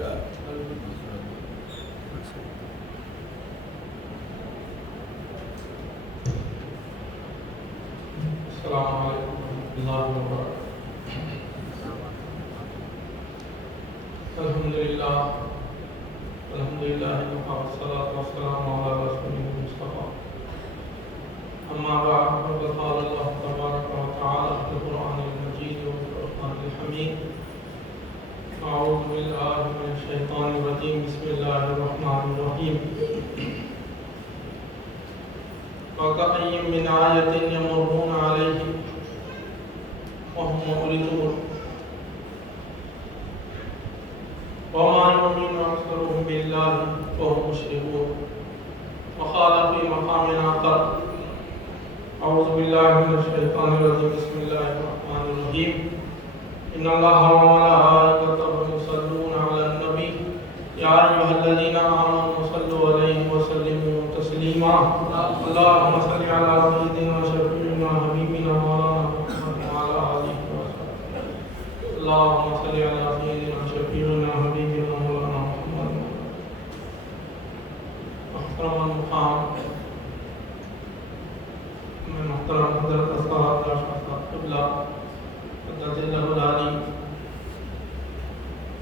السلام علیکم ورحمۃ اللہ وبرکاتہ۔ الحمدللہ والصلاۃ والسلام علی رسول المصطفیٰ، اما بعد فقد قال اللہ تبارک و تعالی فی القرآن المجید والفرقان الحمید، اعوذ باللہ من الشیطان الرجیم، بسم اللہ الرحمن الرحیم۔ وَكَأَيٍّ مِّنْ آيَةٍ يَمُرُّونَ عَلَيْهِمْ وَهُمْ مُعْرِضُونَ وَمَا يُؤْمِنُ أَكْثَرُهُم بِاللَّهِ وَهُمْ مُشْرِكُونَ۔ وقال في مقام آخر أعوذ بالله من الشيطان الرجيم، بسم الله الرحمن الرحيم، إن الله وملائكته يصلون على النبي يا أيها الذين آمنوا صلوا عليه وسلموا تسليما، اللهم صل على سيدنا وشفيعنا حبيبنا مولانا محمد وعلى آله وصحبه، اللهم صل على سيدنا وشفيعنا حبيبنا مولانا محمد۔ محترم المقام، میں محترم حضرت استاد شاہ صاحب قبلہ قدس اللہ العالی،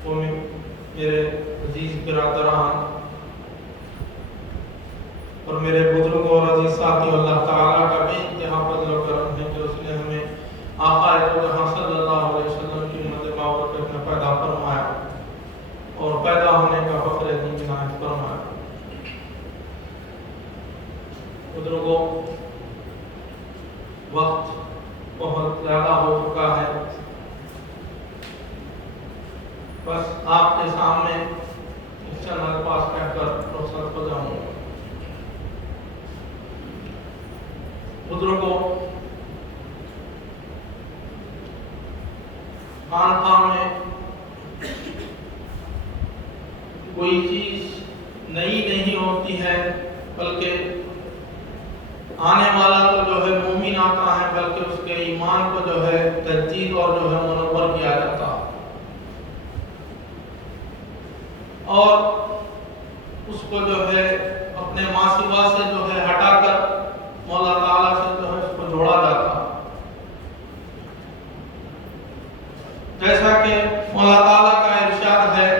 وہ میرے عزیز برادران اور میرے بزرگوں اور عزیز ساتھی، اللہ تعالیٰ کا بے انتہا فضل و کرم ہے جو اس نے ہمیں آقا دو جہاں صلی اللہ علیہ وسلم کی امت بابرکت میں پیدا فرمایا اور پیدا ہونے کا فخر عظیم عنایت فرمایا۔ بزرگوں، وقت بہت زیادہ ہو چکا ہے، بس آپ کے سامنے چند الفاظ کہہ کر رخصت ہو جاؤں گا۔ بزرگوں، خانقاہ میں کوئی چیز نئی نہیں ہوتی ہے، بلکہ آنے والا تو جو ہے مومن آتا ہے، بلکہ اس کے ایمان کو جو ہے تجدید اور جو ہے منور کیا جاتا ہے، اور اس کو جو ہے اپنے ماسوا سے جو ہے ہٹا کر مولا تعالیٰ سے جو ہے اس کو جوڑا جاتا ہے، جیسا کہ مولا تعالیٰ کا ارشاد ہے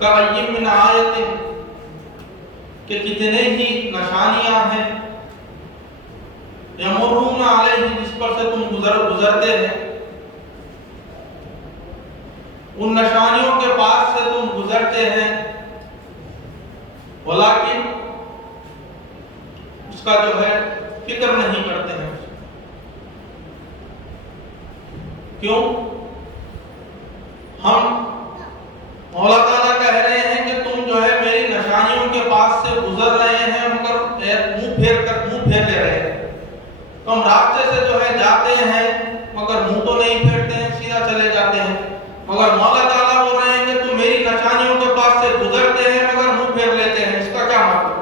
کَأَيٍّ مِّنْ آیَةٍ، کہ کتنے ہی نشانیاں ہیں، یمرون علیہ، جس پر سے تم گزرتے ہیں، ان نشانیوں کے پاس سے تم گزرتے ہیں، ولیکن اس کا جو ہے فکر نہیں کرتے ہیں۔ کیوں؟ ہم مولا تعالیٰ کہہ رہے ہیں کہ تم جو ہے میری نشانیوں کے پاس سے گزر رہے ہیں، مگر منہ پھیر لے رہے ہیں۔ تو ہم راستے سے جو ہے جاتے ہیں، مگر منہ تو نہیں پھیرتے ہیں، سیدھا چلے جاتے ہیں، مگر مولا تعالیٰ بول رہے ہیں کہ تم میری نشانیوں کے پاس سے گزرتے ہیں مگر منہ پھیر لیتے ہیں۔ اس کا کیا مطلب؟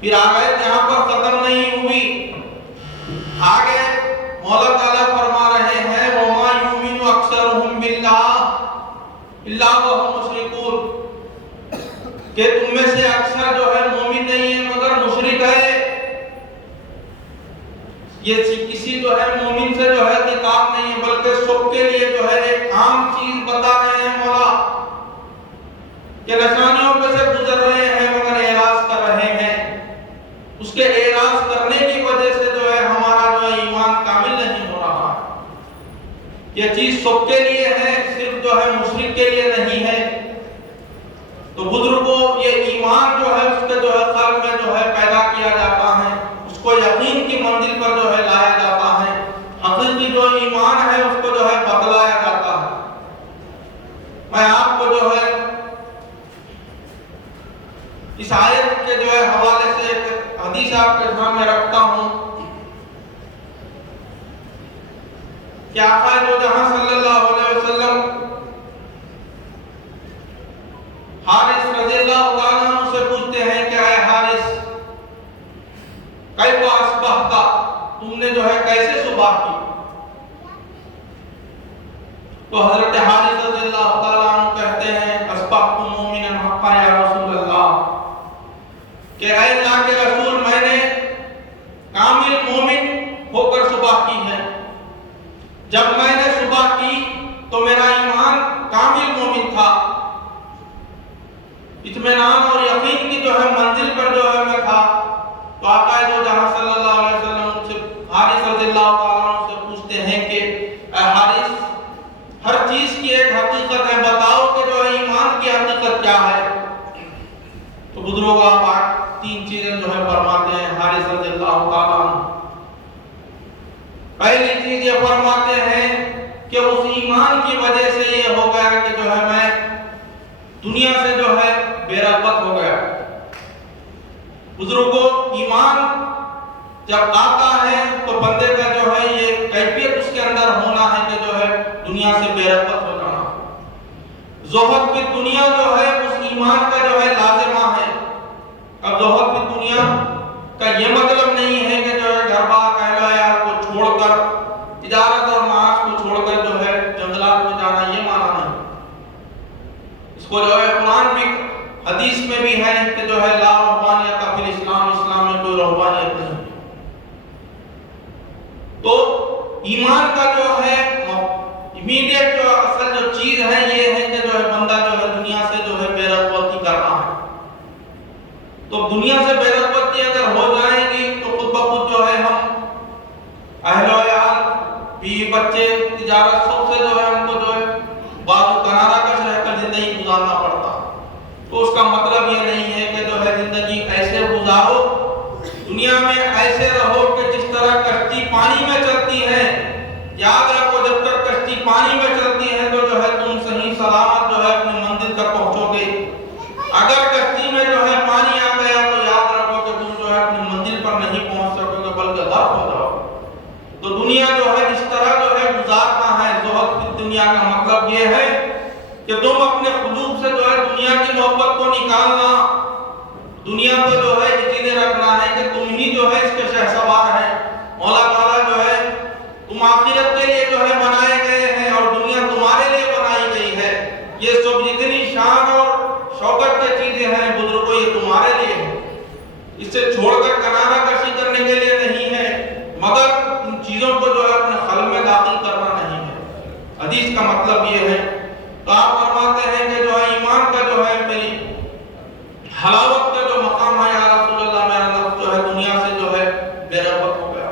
پھر آگے یہاں پر ختم نہیں ہوئی، آگے مولا تعالیٰ فرما رہے ہیں وَمَا يُؤْمِنُ أَكْثَرُهُم بِاللَّهِ إِلَّا وَهُمْ مُشْرِكُونَ، کہ تم میں سے اکثر جو ہے مومن نہیں ہے مگر مشرک ہے۔ یہ کسی جو ہے مومن سے جو ہے خطاب نہیں ہے، بلکہ سب کے لیے جو ہے ایک عام چیز بتا رہے ہیں مولا، کہ نشانیوں پہ سے گزر رہے ہیں مگر اعراض کر رہے ہیں۔ اس کے اعراض کرنے کی وجہ سے جو ہے ہمارا جو ہے ایمان کامل نہیں ہو رہا۔ یہ چیز سب کے لیے ہے، صرف جو ہے مشرک کے لیے نہیں ہے۔ تو بزرگوں، یہ ایمان جو ہے اس کے جو ہے قلب میں جو ہے پیدا کیا جاتا ہے، اس کو یقین کی منزل پر جو ہے لایا جاتا ہے، حقیقی جو ایمان ہے اس کو جو ہے بتلایا جاتا ہے۔ میں آپ کو جو ہے اس آیت کے جو ہے حوالے سے ایک حدیث آپ کے سامنے رکھتا ہوں کہ آقا دو جہاں صلی اللہ علیہ وسلم حارث رضی اللہ تعالیٰ عنہ سے پوچھتے ہیں کہ اے حارث، کیف اصبحت، تم نے جو ہے کیسے صبح کی؟ تو حضرت حارث رضی اللہ تعالیٰ عنہ کہتے ہیں اصبحت مومنا حقا یا رسول اللہ، کہ اے اللہ کے رسول میں نے کامل مومن ہو کر صبح کی ہے. جب میں نے صبح کی تو میرا ایمان کامل مومن تھا، اطمینان اور یقین کی جو ہے منزل پر جو ہے میں تھا. تو آقا دو جہاں صلی اللہ علیہ وسلم سے حارث رضی اللہ تعالیٰ عنہ سے پوچھتے ہیں کہ اے حارث، ہر چیز کی ایک حقیقت ہے، بتاؤ کہ جو ہے ایمان کی حقیقت کیا ہے. تو بزرگوں آپ تین چیزیں جو ہے فرماتے ہیں حارث رضی اللہ تعالیٰ عنہ. پہلی چیز یہ فرماتے ہیں کہ اس ایمان کی وجہ سے یہ ہو گیا کہ جو ہے میں دنیا سے جو ہے بے رغبت ہو گیا. بزرگوں ایمان جب آتا ہے تو بندے کا جو ہے یہ کیفیت اس کے اندر ہونا ہے کہ جو ہے دنیا سے بے رغبت ہو جانا. زہد کی دنیا جو ہے اس ایمان کا جو ہے لازمہ ہے. اب زہد کی دنیا کا یہ مطلب نہیں ہے کہ جو ہے گھر بار اہل عیال کو چھوڑ کر تجارت اور معاش کو چھوڑ کر جو ہے جنگلات میں جانا، یہ معنی نہیں. اس کو جو ہے قرآن میں حدیث میں بھی ہے کہ جو ہے لا رہبانیت فی الاسلام، اسلام میں کوئی رہبانیت نہیں. تو ایمان کا جو ہے امیڈیٹ جو اصل جو چیز ہے یہ ہے کہ جو ہے بندہ جو ہے دنیا سے جو ہے بے رغبتی کرنا ہے. تو دنیا سے بے رغبتی اگر ہو جائے گی تو خود بخود جو ہے ہم اہل و عیال، بیوی بچے، تجارت سب سے جو ہے ہم کو جو ہے بازو کنارہ کش رہ کر زندگی گزارنا پڑتا. تو اس کا مطلب یہ نہیں ہے کہ جو ہے زندگی ایسے گزارو، دنیا میں ایسے رہو کہ جس طرح کشتی پانی میں چلتی ہے. یاد رکھو جب تک کشتی پانی میں چلتی ہے تو جو ہے تم صحیح سلامت جو ہے اپنی منزل تک پہنچو گے. اگر کشتی میں جو ہے پانی آ گیا تو یاد رکھو کہ تم جو ہے اپنی منزل پر نہیں پہنچ سکو گے بلکہ غرق ہو جاؤ. تو دنیا جو ہے اس طرح جو ہے گزارنا ہے. زہد کی دنیا کا مطلب یہ ہے کہ تم اپنے قلوب سے جو ہے دنیا کی محبت کو نکالنا، دنیا کو جو ہے یقین رکھنا ہے کہ تم ہی جو ہے اس کے شہسوار ہیں. مولا تعالیٰ جو ہے تم آخرت کے لیے جو ہے بنائے گئے ہیں اور دنیا تمہارے لیے بنائی گئی ہے. یہ سب جتنی شان اور شوکت کی چیزیں ہیں بزرگوں یہ تمہارے لیے ہے. اس سے چھوڑ کر کنارہ کشی کرنے کے لیے نہیں ہے، مگر ان چیزوں کو جو ہے اپنے قلب میں داخل کرنا نہیں ہے. حدیث کا مطلب یہ ہے. تو آپ فرماتے ہیں کہ جو ہے ایمان کا جو ہے میری حلاوت کا جو مقام ہے یا رسول اللہ، میرا نفس جو ہے دنیا سے جو ہے بے رغبت ہو گیا.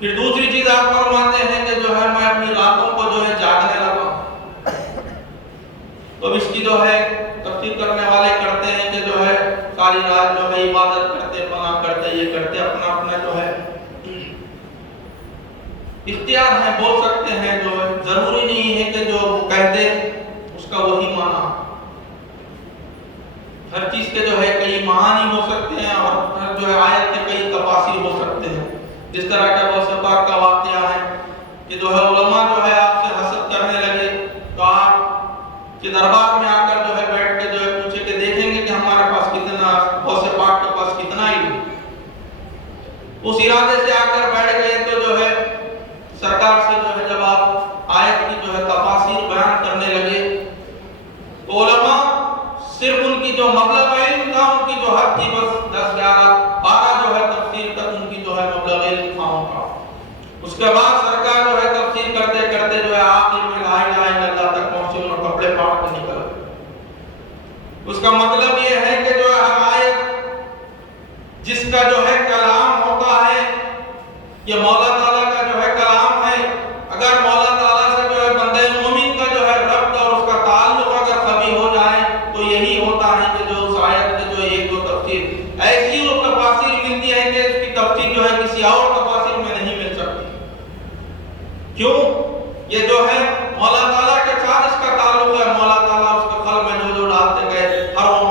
پھر دوسری چیز آپ فرماتے ہیں کہ جو ہے میں اپنی راتوں کو جو ہے جاگنے لگا. تو اس کی جو ہے تفسیر کرنے والے کرتے ہیں کہ جو ہے ساری رات جو ہے عبادت کرتے، پناہ کرتے، یہ کرتے، اپنا اپنا جو ہے اختیار ہے، بول سکتے ہیں. جو ہے ضروری نہیں ہے کہ جو کہہ دے اس کا وہی معنی. ہر چیز کے جو ہے کئی معانی ہو سکتے ہیں اور ہر جو ہے آیت کے کئی تفاسیر ہو سکتے ہیں. جس طرح کا غوث پاک کا واقعہ ہے کہ جو ہے علماء جو ہے آپ سے حسد کرنے لگے تو آپ کے دربار میں آ کر جو ہے بیٹھ کے جو ہے پوچھے کہ دیکھیں گے کہ ہمارے پاس کتنا، غوث پاک کے پاس کتنا علم. اس ارادے سے آ کر بیٹھ گئے تو جو ہے سرکار سے جو ہے جب آپ آیت کی جو ہے تفاسیر بیان کرنے لگے تو علماء صرف ان کی جو مبلغ علم تھا ان کی جو حد تھی بس 10 11 12 جو ہے تفسیر تک ان کی جو ہے مبلغ علم تھا ان کا. اس کے بعد سرکار جو ہے تفسیر کرتے کرتے جو ہے آخر میں لا الہ الا اللہ تک پہنچے اور کپڑے پاڑ کر نکل گئے. اس کا مطلب یہ ہے کہ جو ہے ہر آیت جس کا جو ہے کلام ہوتا ہے یہ مولا تعالیٰ کا جو ہے کلام ہے. اگر مولا تعالیٰ سے جو ہے بندے مومن کا جو ہے ربط اور اس کا تعلق اگر کبھی ہو جائے تو یہی ہوتا ہے کہ جو اس آیت کے جو ایک دو تفسیر ایسی وہ تفاسیر ملتی ہے کہ اس کی تفسیر جو ہے کسی اور تفاسیر میں نہیں مل سکتی. کیوں؟ یہ جو ہے مولا تعالیٰ کے ساتھ اس کا تعلق ہے. مولا تعالیٰ اس کے قلب میں جو ڈالتے گئے ہر وہ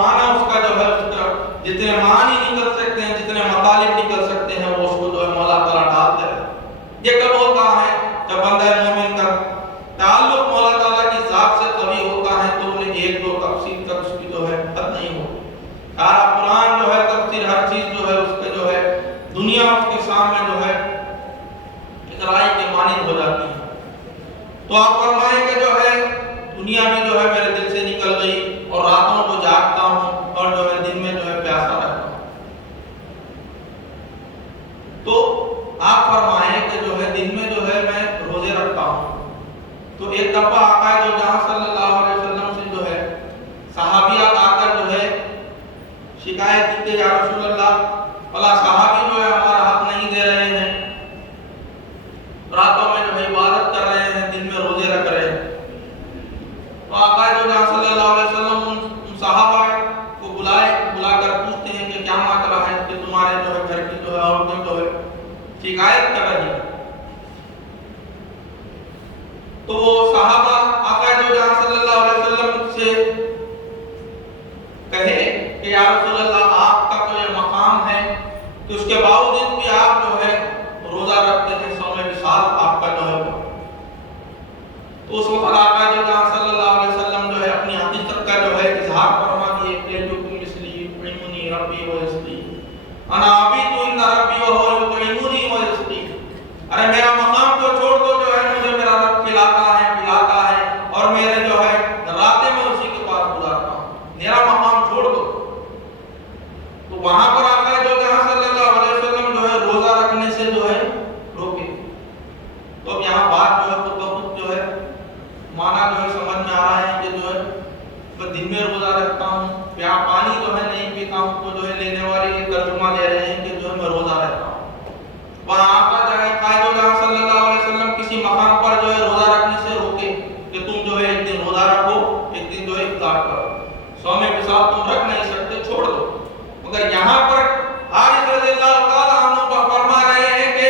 تو آپ فرمائیں کہ جو ہے دنیا بھی جو ہے میرے دل سے نکل گئی اور راتوں کو جاگتا ہوں اور جو ہے دن میں جو ہے پیاسا رہتا ہوں. تو آپ فرمائیں کہ جو ہے دن میں جو ہے میں روزے رکھتا ہوں. تو ایک دفعہ آقا جو جہاں صلی اللہ علیہ وسلم سے جو ہے صحابیات آ کر جو ہے شکایت کی کہ یا رسول اللہ فلاں صحابی جو ہے ہمارا حق نہیں دے رہے ہیں، راتوں میں جو ہے عبادت کر رہے ہیں، دن میں روزے رکھ رہے ہیں. تو آقا جو جہاں صلی اللہ علیہ وسلم ان صحابہ کو بلا کر پوچھتے ہیں کہ کیا مسئلہ ہے کہ تمہارے جو ہے گھر کی جو ہے عورتیں جو ہے شکایت کر رہی ہیں. تو وہ صحابہ آقا جو جہاں صلی اللہ علیہ وسلم سے کہے کہ یا رسول اللہ آپ کا تو یہ مقام ہے کہ اس کے باوجود بھی آپ جو ہے روزہ رکھتے ہیں، صوم وصال آپ کا جو ہے. تو اس وقت آقا جو جہاں صلی اللہ علیہ وسلم جو ہے اپنی حقیقت کا جو ہے اظہار فرما دیے کہ لکم مثلی یطعمنی ربی و یسقین انا ابیت عند ربی وهو یطعمنی و یسقین. ارے میرا مقام تو چھوڑ دو، جو ہے مجھے میرا رب کھلاتا ہے پلاتا ہے اور میرے جو ہے راتیں میں اسی کے پاس گزارتا ہوں، میرا مقام چھوڑ دو. تو وہاں پر آقا جو جہاں صلی اللہ علیہ وسلم جو ہے روزہ رکھنے سے جو ہے روکے. تو اب یہاں بات جو ہے خود بخود جو ہے معنی جو ہے سمجھ میں آ رہا ہے کہ جو ہے میں دن میں روزہ رکھتا ہوں، پانی جو ہے نہیں پیتا ہوں. تو جو ہے لینے والے یہ ترجمہ دے رہے ہیں کہ جو ہے میں روزہ رہتا ہوں. وہاں آقا جو ہے قائد جہاں صلی اللہ علیہ وسلم کسی مقام پر جو ہے روزہ رکھنے سے روکے کہ تم جو ہے ایک دن روزہ رکھو، ایک دن جو ہے افطار کرو، صوم وصال تم رکھ نہیں سکتے، چھوڑ دو. مگر یہاں پر حارث رضی اللہ تعالیٰ عنہ کو فرما رہے ہیں کہ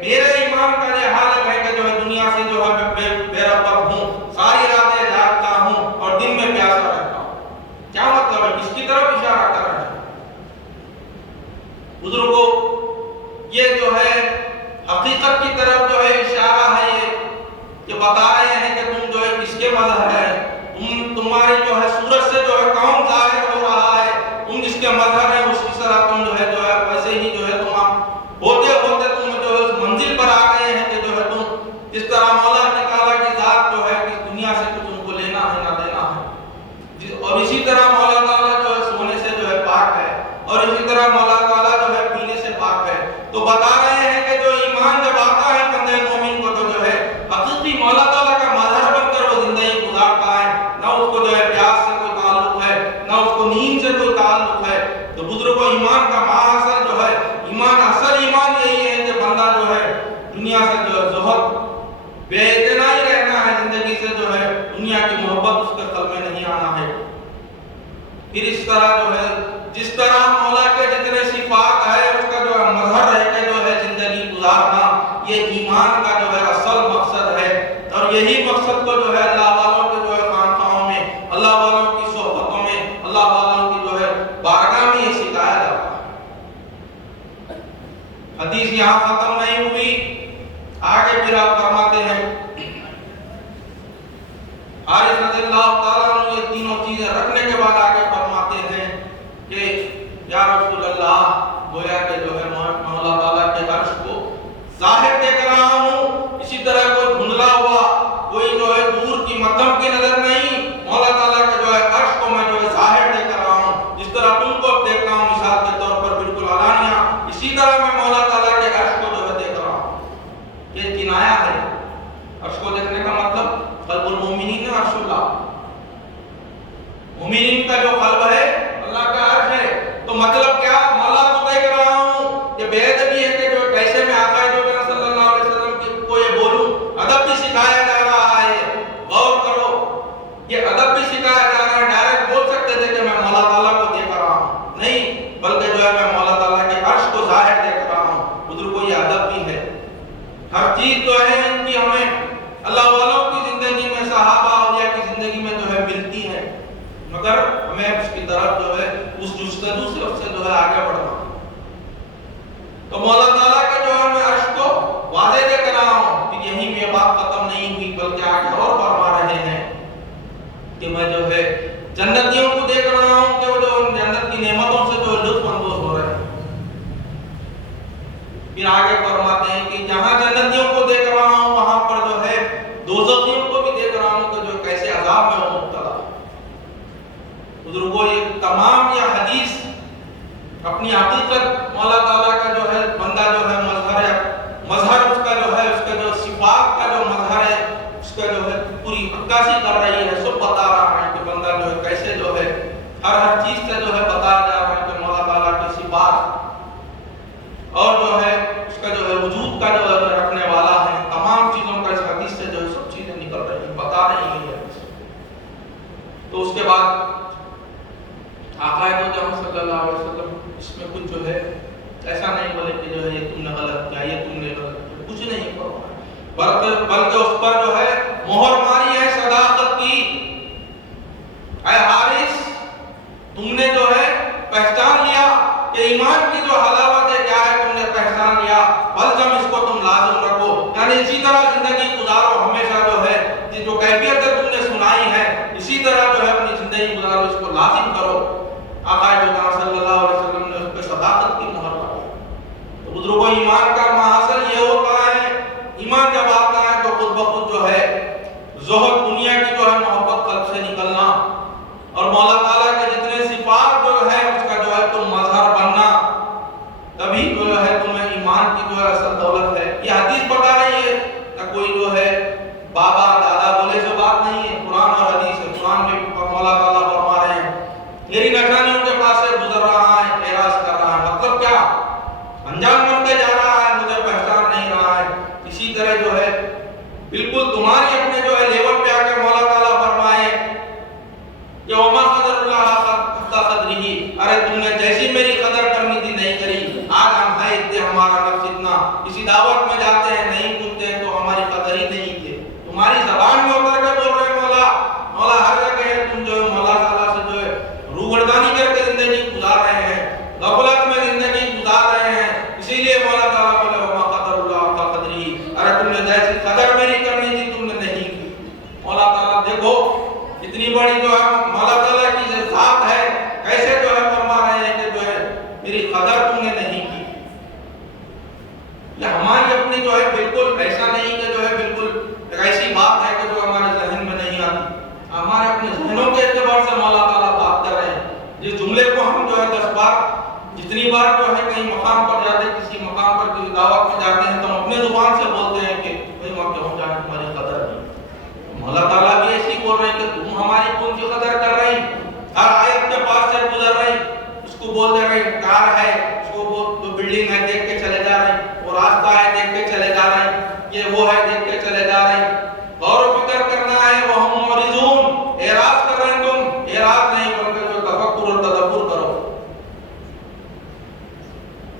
میرے ایمان کا یہ حالت ہے کہ جو ہے دنیا سے جو ہے میں بے رغبت ہوں، ساری راتیں جاگتا ہوں اور دن میں پیاسا رہتا ہوں. کیا مطلب ہے؟ کس کی طرف اشارہ کر رہے ہیں بزرگوں؟ یہ جو ہے حقیقت کی طرف جو ہے اشارہ ہے، یہ کہ بتا رہے ہیں کہ تم جو ہے کس کے مذہب ہے، تمہاری جو ہے سورج سے جو ہے کون ظاہر ہو رہا ہے، تم جس کے مذہب ہے اس کی طرح تم جو ہے ویسے ہی جو ہے تم ہوتے ہوتے تم جو ہے اس منزل پر آ گئے ہیں کہ جو ہے تم جس طرح مولا تعالیٰ کی ذات جو ہے اس دنیا سے کچھ ان کو لینا ہے نہ دینا ہے. اور اسی طرح مولا تعالیٰ جو ہے سونے سے جو ہے پاک ہے اور اسی طرح مولا تعالیٰ جو ہے پینے سے پاک ہے. تو بتا رہے ہیں کہ جو ایمان جب آتا ہے بندے مومن کو تو جو ہے حقیقی مولا تعالیٰ کا مظہر بن کر وہ زندگی گزارتا ہے، نہ اس کو جو ہے پیاس سے کوئی تعلق ہے، نہ اس کو نیند سے کوئی تعلق ہے. تو بزرگوں ایمان کا ماحصل جو ہے ایمان، اصل ایمان یہی ہے کہ بندہ جو ہے دنیا سے جو ہے زہد بے اعتنائی رہنا ہے، زندگی سے جو ہے دنیا کی محبت اس کے قلب میں نہیں آنا ہے. پھر اس طرح جو ہے جس طرح مولا کے جتنے صفات ہے اس کا جو ہے مظہر رہ کے جو ہے زندگی گزارنا، یہ ایمان کا جو ہے اصل مقصد ہے. اور یہی مقصد کو جو ہے اللہ والوں کے جو ہے خانقاہوں میں، اللہ والوں کی صحبتوں میں، اللہ والوں کی جو ہے بارگاہ میں یہ سکھایا جاتا ہے. حدیث یہاں ختم نہیں ہوئی، آگے پھر آپ فرماتے ہیں حارث رضی اللہ تعالیٰ عنہ یہ تینوں چیزیں رکھنے کے بعد آگے فرماتے ہیں کہ یا رسول اللہ گویا کہ جو ہے مولا تعالیٰ کے عرش کو ظاہر دیکھ رہا ہوں، اسی طرح کوئی دھندلا ہوا، کوئی جو ہے دور کی مدھم کی نظر نہیں، مولا تعالیٰ کے جو ہے عرش کو میں جو ہے ظاہر دیکھ رہا ہوں، جس طرح تم کو دیکھ رہا ہوں مثال کے طور پر بالکل علانیہ، اسی طرح میں مولا تعالیٰ کے عرش کو جو ہے دیکھ رہا ہوں. یہ کنایا ہے. عرش کو دیکھنے کا مطلب قلب المومنین عرش اللہ، مومنین کا جو قلب ہے اللہ کا عرش ہے. تو مطلب کیا؟ مولا کو دیکھ رہا ہوں. یہ بے ادبی ہے کہ جو کیسے میں آقا جو صلی اللہ علیہ وسلم کو یہ بولوں، ادب بھی سکھایا جا رہا ہے. غور کرو، یہ ادب بھی سکھایا جا رہا ہے. ڈائریکٹ بول سکتے تھے کہ میں مولا تعالیٰ کو دیکھ رہا ہوں، نہیں، بلکہ جو ہے میں مولا تعالیٰ کے عرش کو ظاہر دیکھ رہا ہوں. بزرگوں یہ ادب بھی ہے. ہر چیز جو ہے ان کی ہمیں اللہ والوں کی زندگی میں، صحابہ اولیاء کی زندگی میں جو ہے ملتی ہے، مگر ہمیں اس کی طرف جو ہے اس جستجو سے اس سے جو ہے آگے بڑھنا. تو مولا تعالیٰ کے جو ہے میں عرش کو واضح دیکھ رہا ہوں. کہ یہیں بھی یہ بات ختم نہیں ہوئی، بلکہ آگے اور فرما رہے ہیں کہ میں جو ہے جنتیوں کو دیکھ رہا ہوں کہ وہ جو جنت کی نعمتوں سے جو لطف اندوز ہو رہے ہیں. پھر آگے فرماتے ہیں کہ جہاں جنتیوں کو دیکھ رہا ہوں وہاں پر جو ہے دوزخیوں عذاب میں وہ مبتلا۔ بزرگوں یہ تمام یہ حدیث اپنی حقیقت مولا تعالیٰ کا جو ہے بندہ جو ہے مظہر اس کا جو صفات کا جو مظہر ہے اس کا جو ہے پوری عکاسی کر رہی ہے، سب بتا رہا ہے کہ بندہ جو ہے کیسے جو ہے ہر چیز سے جو ہے بتایا جا رہا ہے کہ مولا تعالیٰ کی صفات اور جو ہے اس کا جو ہے وجود کا جو ہے رکھنے والا ہے، تمام چیزوں کا اس حدیث سے جو ہے سب چیزیں نکل رہی ہیں، بتا رہی ہیں۔ تو اس کے بعد آقا صلی اللہ علیہ وسلم اس میں کچھ جو ہے ایسا نہیں بولے کہ جو ہے یہ تم نے غلط کیا، یہ تم نے غلط کیا، کچھ نہیں فرمایا، بلکہ اس پر جو ہے مہر ماری ہے صداقت کی۔ اے حارث، تم نے جو ہے پہچان لیا کہ ایمان کی جو حلاوت ہے کیا ہے، تم نے پہچان لیا، بلزم اس کو تم لازم رکھو، یعنی اسی طرح زندگی گزارو، ہمیشہ جو ہے جو کیفیت تم نے سنائی ہے اسی طرح جو ہے اپنی زندگی گزارو، اس کو لازم کرو۔ آقا صلی اللہ علیہ وسلم نے اس پہ صداقت کی مہر لگائی۔ تو بزرگوں ایمان کا محاصل یہ ہوتا ہے، ایمان جب آتا ہے تو خود بخود جو ہے زہد دنیا کی جو ہے محبت قلب سے نکلنا اور مولا تعالیٰ کے جتنے صفات جو ہے اس کا جو ہے تم مظہر بننا، تبھی جو ہے تمہیں ایمان کی جو ہے اصل دولت ہے۔ یہ حدیث بتا رہی ہے کہ کوئی جو ہے بابا دادا بولے سے بات نہیں ہے، قرآن اور حدیث ہے۔ قرآن میں مولا تعالیٰ فرما رہے ہیں میری نشانیوں کے پاس سے گزر رہا ہے، اعراض کر رہا ہے، مطلب کیا؟ انجان بنتے جا رہا ہے، مجھے پہچان نہیں رہا ہے۔ اسی طرح جو ہے بالکل تمہاری اپنے جو ہے لیول پہ آ کے مولا تعالیٰ فرمائے کہ وما قدر اللہ حق قدرہ، ارے تم نے جیسی میری قدر کرنی تھی نہیں کری۔ آج ہم ہے اتنے، ہمارا نفس اتنا، کسی دعوت میں جاتے ہیں نہیں پوچھتے ہیں تو ہماری قدر ہی نہیں تھی۔ تمہاری زبان میں اتر کے بول رہے ہیں مولا ہر جگہ ہے، تم جو ہے مولا تعالیٰ سے جو ہے روگردانی کر کے زندگی گزار رہے ہیں، غفلت میں زندگی گزار رہے ہیں، اسی لیے مولا تعالیٰ بولے وما قدر اللہ حق قدرہ، ارے تم نے جیسی قدر میری کرنی تھی تم نے نہیں کی۔ مولا تعالیٰ دیکھو اتنی بڑی جو ہے مولا تعالیٰ کی جو ذات ہے، کیسے جو ہے فرما رہے ہیں کہ جو ہے میری قدر تم نے نہیں کی۔ یہ ہماری اپنی جو ہے بالکل ایسا نہیں کہ جو ہے بالکل ایسی بات ہے کہ جو ہمارے ذہن میں نہیں آتی، ہمارے اپنے ذہنوں کے اعتبار سے مولا تعالیٰ بات کر رہے ہیں۔ جس جملے کو ہم جو ہے 10 بار جتنی بار جو ہے کہیں مقام پر جاتے ہیں، کسی مقام پر کسی دعوت میں جاتے ہیں تو ہم اپنے زبان سے بولتے ہیں کہ بھائی وہاں کیوں جانا، ہماری قدر نہیں۔ مولا تعالیٰ بھی ایسی بول رہے ہیں کہ تم ہماری کون سی قدر کر رہی، ہر آیت کے پاس سے گزر رہی، اس کو بول دے رہے کار ہے، اس کو وہ بلڈنگ ہے دیکھ کے چلے جا رہے، وہ راستہ ہے دیکھ کے چلے جا رہے، یہ وہ ہے دیکھ کے چلے جا رہے۔ غور و فکر کرنا ہے، وہ ہم معرضون، اعراض کر رہے ہیں، تم اعراض نہیں بلکہ جو تفکر اور تدبر کرو۔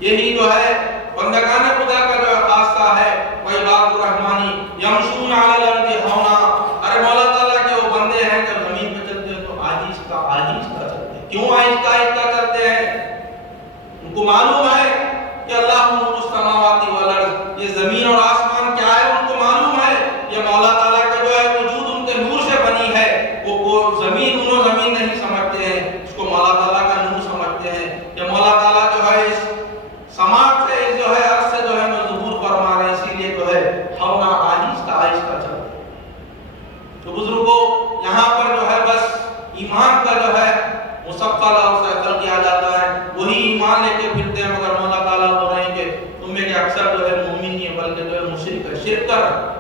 یہی جو ہے بندگان خدا کا جو خاصہ ہے، وعباد الرحمانی یمشون علی الارض ہونا، ارے مولا تعالیٰ کے وہ بندے ہیں جو زمین پہ چلتے ہیں تو آہستہ آہستہ چلتے ہیں۔ کیوں آہستہ آہستہ چلتے ہیں؟ ان کو معلوم ہے کہ اللہ نور السماوات والارض، یہ زمین اور آسمان کیا ہے ان کو معلوم ہے، یہ مولا تعالیٰ کا جو ہے وجود ان کے نور سے بنی ہے۔ وہ زمین انہوں زمین نہیں سمجھتے ہیں، اس کو مولا تعالیٰ کا نور سمجھتے ہیں۔ یہ مولا تعالیٰ جو ہے اس سماعت سے جو ہے عرض سے جو ہے ظہور فرما رہے ہیں، اسی لیے جو ہے ہونا آہستہ آہستہ چلتے ہیں۔ تو بزرگوں یہاں پر جو ہے بس ایمان کا جو ہے مصقل اور سیقل کیا جاتا ہے، وہی ایمان لے کے پھرتے ہیں، مگر مولا تعالیٰ بول رہے ہیں کہ تمہیں کہ اکثر جو ہے مومن نہیں ہے بلکہ جو ہے مشرک ہے، شرک کر رہے۔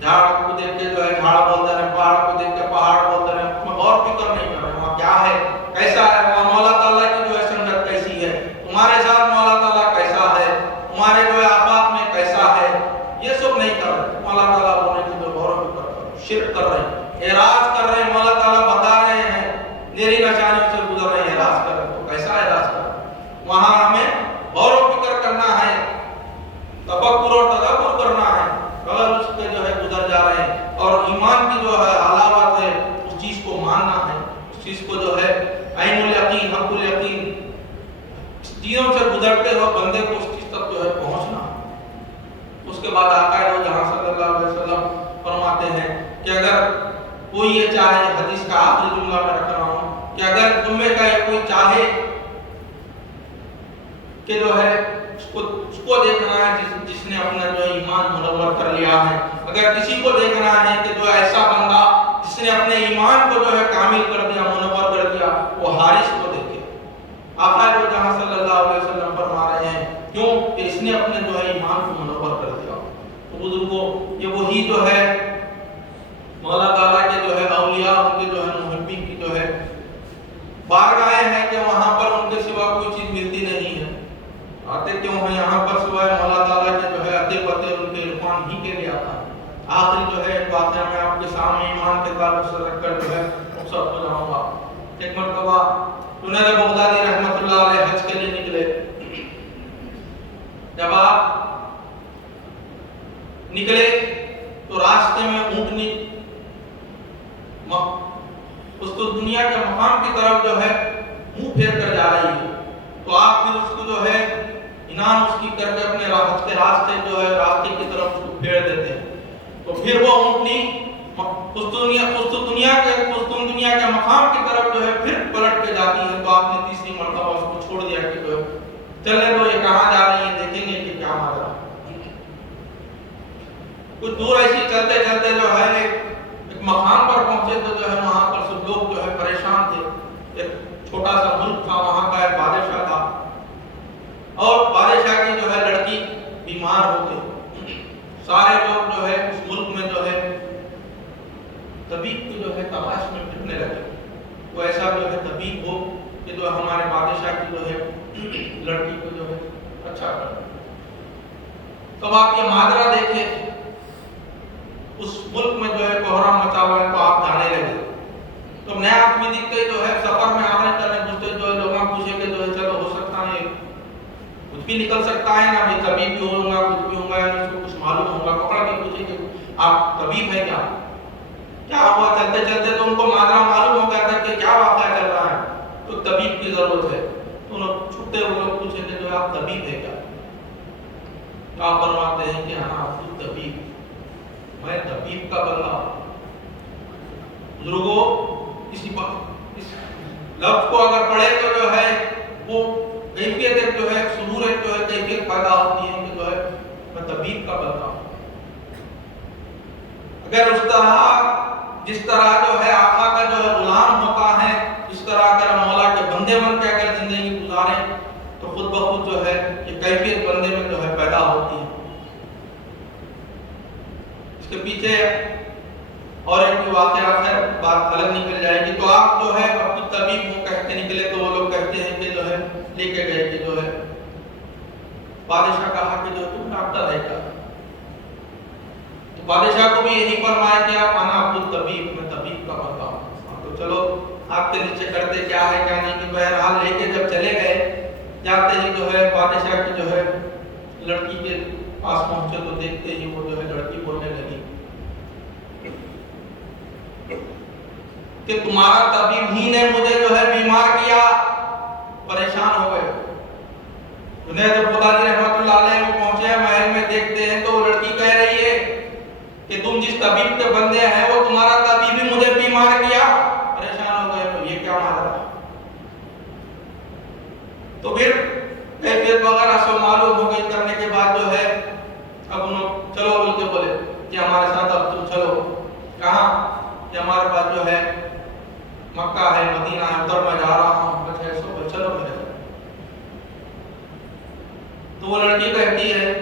جھاڑ کو دیکھ کے جو ہے جھاڑ بولتے رہے، پہاڑ کو دیکھ کے پہاڑ بولتے رہے، اس میں غور فکر نہیں کر رہے وہاں کیا ہے، کیسا ہے، وہاں مولا تعالیٰ کی جو ہے سنگت کیسی ہے، تمہارے ساتھ مولا تعالیٰ کیسا ہے، تمہارے جو ہے آفات میں کیسا ہے، یہ سب نہیں کر رہے۔ مولا تعالیٰ بول رہے ہیں کہ جو غور و فکر کرو، شرک کر رہے ہیں، اعراض کر رہے ہیں، مولا تعالیٰ بتا رہے ہیں میری نشانیوں سے گزر رہے ہیں، اعراض کر رہے ہیں، تو کیسا اعراض کر رہے ہیں؟ وہاں ہمیں غور و فکر کرنا ہے، تفکر اور تدبر کرنا ہے، اگر اس پہ جو ہے گزر جا رہے ہیں اور ایمان کی جو ہے حلاوت ہے اس چیز کو ماننا ہے، اس چیز کو جو ہے عین الیقین حق الیقین، اس چیزوں سے گزرتے ہوئے بندے کو اس چیز تک جو ہے پہنچنا۔ اس کے بعد آقا جہاں صلی اللہ علیہ وسلم فرماتے ہیں کہ اگر کوئی یہ چاہے، حدیث کا آخری جملہ میں رکھ رہا ہوں، کہ اگر تمہیں کا کوئی چاہے کہ جو ہے اس کو دیکھنا ہے جس نے اپنا جو ایمان منور کر لیا ہے، اگر کسی کو دیکھنا ہے کہ جو ایسا بندہ وہی جو ہے مولا تعالیٰ کے جو ہے اولیاء، ان کے جو ہے محبین کی جو ہے بارگاہیں ہیں کہ وہاں پر ان کے سوا کوئی چیز ملتی نہیں ہے. آتے کیوں ہیں یہاں پر سوائے مولا تعالیٰ کے جو ہے عطے پتے ان کے عرفان ہی کے لیے آتا ہے. آخری جو ہے واقعہ میں آپ کے سامنے ایمان کے تعلق سے رکھ کر جو ہے رخصت ہو جاؤں گا. ایک مرتبہ جنید بغدادی رحمۃ اللہ علیہ حج کے لیے نکلے. جب آپ نکلے تو راستے میں اونٹنی اس کو دنیا کے مقام کی طرف جو ہے منہ پھیر کر جا رہی ہے. تو آپ پھر اس کو جو ہے انعام اس کی کر کے اپنے راستے جو ہے راستے کی طرف اس کو پھیر دیتے ہیں. تو پھر وہ اونٹنی دنیا کے مقام کی طرف جو ہے پھر پلٹ کے جاتی ہے. تو آپ نے تیسری مرتبہ اس کو چھوڑ دیا کہ جو ہے چلے تو یہ کہاں جا رہی ہے، دیکھیں گے کہ کیا ماجرا. کچھ دور ایسی چلتے چلتے جو ہے ایک مقام پر پہنچے تو جو ہے وہاں پر سب لوگ جو ہے پریشان تھے. ایک چھوٹا سا ملک تھا، وہاں کا ایک بادشاہ تھا اور بادشاہ کی جو ہے لڑکی بیمار ہو گئی. سارے لوگ جو ہے اس ملک میں جو ہے طبیب کی جو ہے تلاش میں پھرنے لگے. وہ ایسا جو ہے طبیب ہو کہ جو ہمارے بادشاہ کی جو ہے لڑکی کو جو ہے اچھا کر. تب آپ یہ ماجرا دیکھیں، اس ملک میں جو ہے کوہرام مچا ہوا ہے. تو آپ جانے لگے. تو نیا آدمی دکھتے جو ہے سفر میں آنے کرنے پوچھتے جو ہے لوگاں پوچھے کہ جو ہے چلو ہو سکتا ہے کچھ بھی نکل سکتا ہے نا، میں طبیب بھی ہوں گا، کچھ بھی ہوں گا، اس کو کچھ معلوم ہوگا. پکڑ کے پوچھے کہ آپ طبیب ہیں کیا ہوا. چلتے چلتے تو ان کو ماجرا معلوم ہو گیا تھا کہ کیا واقعہ چل رہا ہے. تو طبیب کی ضرورت ہے. تو انہوں چھپتے ہوئے لوگ پوچھے کہ جو آپ طبیب ہیں کیا. تو آپ فرماتے ہیں کہ ہاں آپ طبیب، میں طبیب کا بندہ. بزرگوں اس لفظ کو اگر پڑھے تو جو ہے وہ کیفیت ایک جو ہے سرور ایک جو ہے کیفیت پیدا ہوتی ہے کہ جو ہے میں طبیب کا بندہ ہوں. اگر اس طرح جس طرح جو ہے آقا کا جو ہے غلام ہوتا ہے، اس طرح اگر مولا کے بندے بن کے اگر زندگی گزارے تو خود بخود جو ہے یہ کیفیت بندے میں جو ہے پیدا ہوتی ہے. اس کے پیچھے اور ایک واقعہ ہے، بات الگ نکل جائے گی. تو آپ جو ہے اپنی طبیب وہ کہتے نکلے تو وہ لوگ کہتے ہیں کہ جو ہے لے کے گئے کہ جو ہے بادشاہ کہا کہ جو تم ڈاکٹر ہے کیا. تو بادشاہ کو بھی یہی فرمایا کہ آپ انا عبد الطبیب، میں طبیب کا بندہ ہوں. تو چلو آپ کے نیچے کرتے کیا ہے کیا نہیں. کہ بہرحال لے کے جب چلے گئے، جاتے ہی جو ہے بادشاہ کی جو ہے لڑکی کے پاس پہنچے تو دیکھتے ہی وہ جو ہے لڑکی بولنے لگی کہ تمہارا طبیب ہی نے مجھے جو ہے بیمار کیا. پریشان ہو گئے. جنید بغدادی رحمۃ اللہ علیہ بھی پہنچے محل میں، دیکھتے ہیں تو وہ لڑکی کہہ رہی ہے کہ تم جس طبیب کے بندے ہیں وہ تمہارا طبیب ہی مجھے بیمار کیا. پریشان ہو گئے تو یہ کیا ماجرا. تو پھر کیفیت وغیرہ سب معلوم ہو گئی. کرنے کے بعد جو ہے اب انہوں چلو بول کے بولے کہ ہمارے ساتھ اب تم چلو. کہاں؟ کہ ہمارے پاس جو ہے مکہ ہے، مدینہ ہے، ادھر میں جا رہا ہوں. اچھا ایسا چلو میرے ساتھ. تو وہ لڑکی کہتی ہے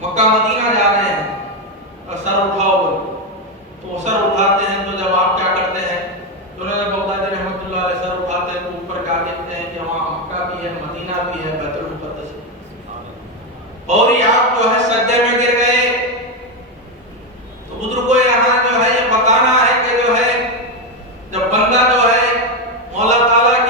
مکہ مدینہ جا رہے ہیں اور سر اٹھاؤ بولے. تو سر اٹھاتے ہیں. تو جب آپ کیا کرتے ہیں، جنید بغدادی رحمۃ اللہ علیہ سر اٹھاتے ہیں تو اوپر کیا دیکھتے ہیں کہ وہاں مکہ بھی ہے، مدینہ بھی ہے، بیت المقدس. اور یہ آپ جو ہے سجدے میں گر گئے. تو بزرگوں یہاں جو ہے یہ بتانا ہے کہ جو ہے جب بندہ جو ہے مولا تعالیٰ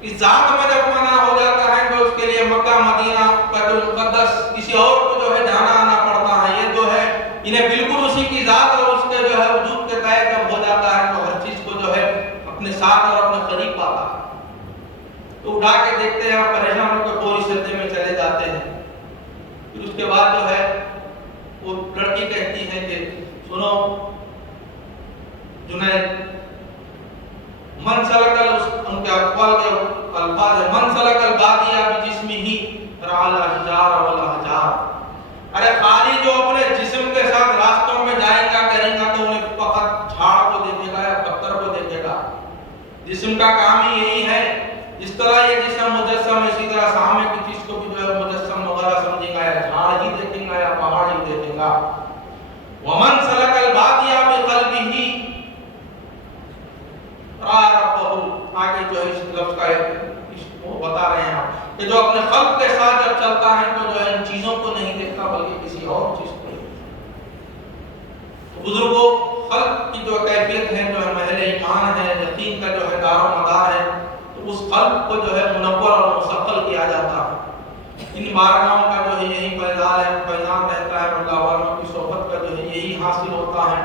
کی ذات میں جب فنا ہو جاتا ہے تو اس کے لیے مکہ مدینہ بیت المقدس کسی اور کو جو ہے جانا آنا پڑتا ہے. یہ جو ہے انہیں بالکل اسی کی ذات اور اس کے جو ہے وجود کے قائل جب ہو جاتا ہے تو ہر چیز کو جو ہے اپنے ساتھ اور اپنے قریب پاتا ہے. تو اٹھا کے دیکھتے ہیں پریشان ہو کے پوری سجدے میں چلے جاتے ہیں. پھر اس کے بعد جو ہے وہ لڑکی کہتی ہے کہ سنو جنید، من سلک ان کے اقوال کے الفاظ ہے من سلک البادیہ بجسمہ رعل الاشجار والاحجار. ارے خالی جو اپنے جسم کے ساتھ راستوں میں جائے گا کریں گا تو انہیں فقط جھاڑ کو دیکھے گا یا پتھر کو دیکھے گا. جسم کا کام ہی یہی ہے. جس طرح یہ جسم مجسم، اسی طرح سامنے کی چیز کو بھی جو ہے مجسم وغیرہ سمجھے گا یا جھاڑ ومن سلک البادیہ بقلبہ رأى ربہ، آگے جو ہے اس لفظ کا وہ بتا رہے ہیں آپ کہ جو اپنے قلب کے ساتھ جب چلتا ہے تو جو ہے ان چیزوں کو نہیں دیکھتا بلکہ کسی اور چیز کو دیکھتا۔ تو بزرگوں، قلب کی جو کیفیت ہے جو ہے محل ایمان ہے، یقین کا جو ہے دار و مدار ہے، تو اس قلب کو جو ہے منور اور مستقل کیا جاتا ہے۔ ان بارگاہوں کا جو ہے یہی فیضان ہے، فیضان رہتا ہے، اللہ والوں کی صحبت کا جو ہے یہی حاصل ہوتا ہے۔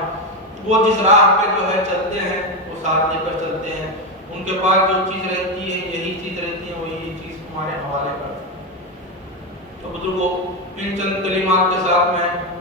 وہ جس راہ پہ جو ہے چلتے ہیں وہ ساتھ لے کر چلتے ہیں، ان کے پاس جو چیز رہتی ہے یہی چیز رہتی ہے، وہ یہی چیز ہمارے حوالے کرتے ہیں۔ تو بزرگوں، ان چند کلمات کے ساتھ میں